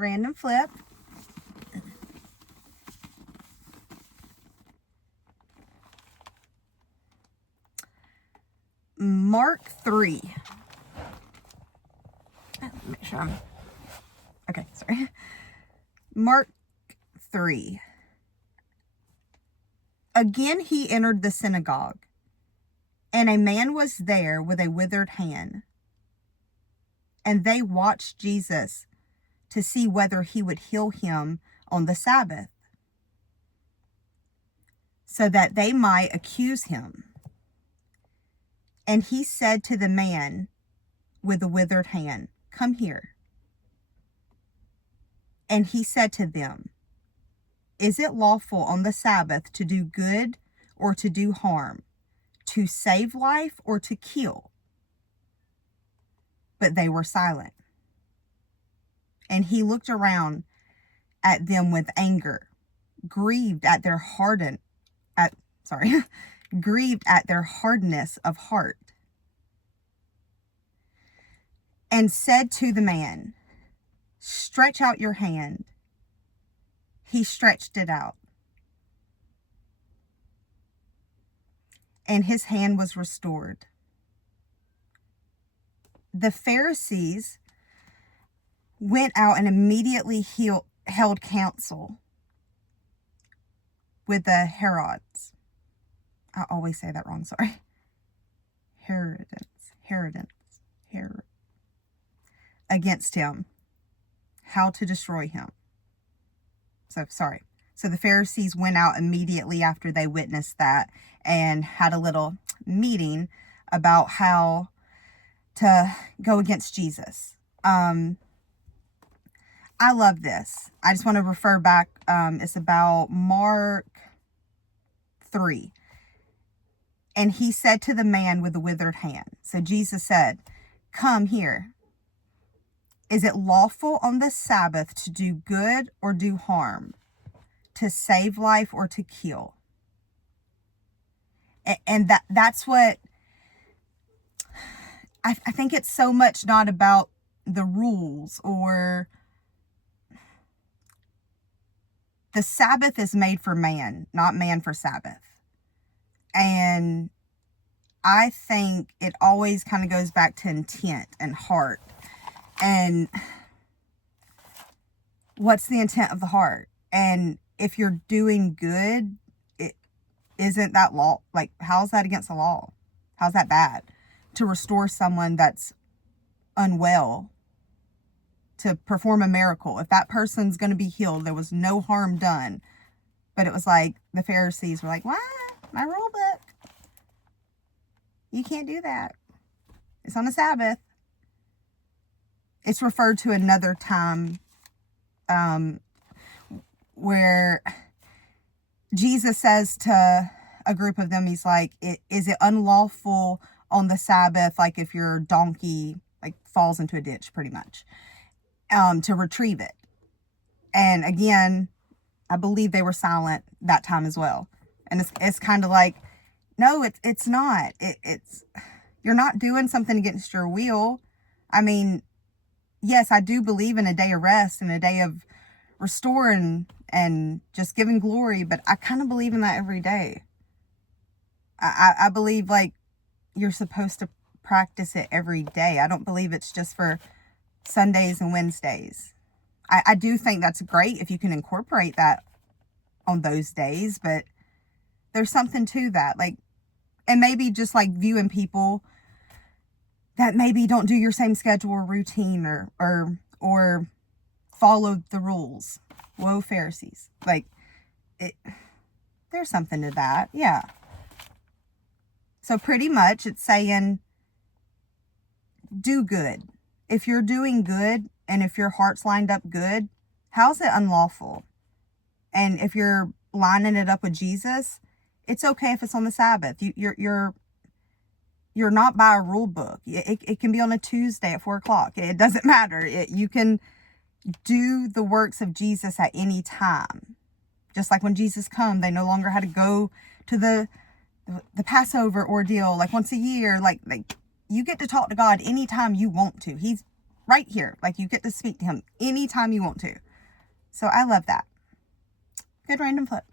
Random flip. Mark 3. Make sure I'm... Okay, sorry. Mark 3. Again he entered the synagogue, and a man was there with a withered hand. And they watched Jesus to see whether he would heal him on the Sabbath, so that they might accuse him. And he said to the man with the withered hand, "Come here." And he said to them, "Is it lawful on the Sabbath to do good or to do harm, to save life or to kill?" But they were silent. And he looked around at them with anger, grieved at their grieved at their hardness of heart, and said to the man, "Stretch out your hand." He stretched it out, and his hand was restored. The Pharisees went out and immediately held counsel with the Herods. I always say that wrong, sorry. Herod. Against him, how to destroy him. So the Pharisees went out immediately after they witnessed that and had a little meeting about how to go against Jesus. I love this. I just want to refer back. It's about Mark 3. And he said to the man with the withered hand. So Jesus said, "Come here. Is it lawful on the Sabbath to do good or do harm, to save life or to kill?" And that's what I think. It's so much not about the rules, or the Sabbath is made for man, not man for Sabbath. And I think it always kind of goes back to intent and heart. And what's the intent of the heart? And if you're doing good, it isn't that law. Like, how's that against the law? How's that bad? To restore someone that's unwell, to perform a miracle. If that person's going to be healed, there was no harm done. But it was like the Pharisees were like, "What? My rule book. You can't do that. It's on the Sabbath." It's referred to another time where Jesus says to a group of them, he's like, "Is it unlawful on the Sabbath, like if your donkey like falls into a ditch, pretty much, to retrieve it?" And again, I believe they were silent that time as well. And it's kind of like, no, it's not. It's you're not doing something against your will. I mean, yes, I do believe in a day of rest and a day of restoring and just giving glory, but I kind of believe in that every day. I believe like you're supposed to practice it every day. I don't believe it's just for Sundays and Wednesdays. I do think that's great if you can incorporate that on those days, but there's something to that. Like, and maybe just like viewing people that maybe don't do your same schedule or routine or follow the rules. Whoa, Pharisees. Like, there's something to that. Yeah. So pretty much it's saying, do good. If you're doing good and if your heart's lined up good, how's it unlawful? And if you're lining it up with Jesus, it's okay if it's on the Sabbath. You're not by a rule book. It can be on a Tuesday at 4:00. It doesn't matter. You can do the works of Jesus at any time. Just like when Jesus come, they no longer had to go to the Passover ordeal like once a year. Like you get to talk to God anytime you want to. He's right here. Like, you get to speak to him anytime you want to. So I love that. Good random flip.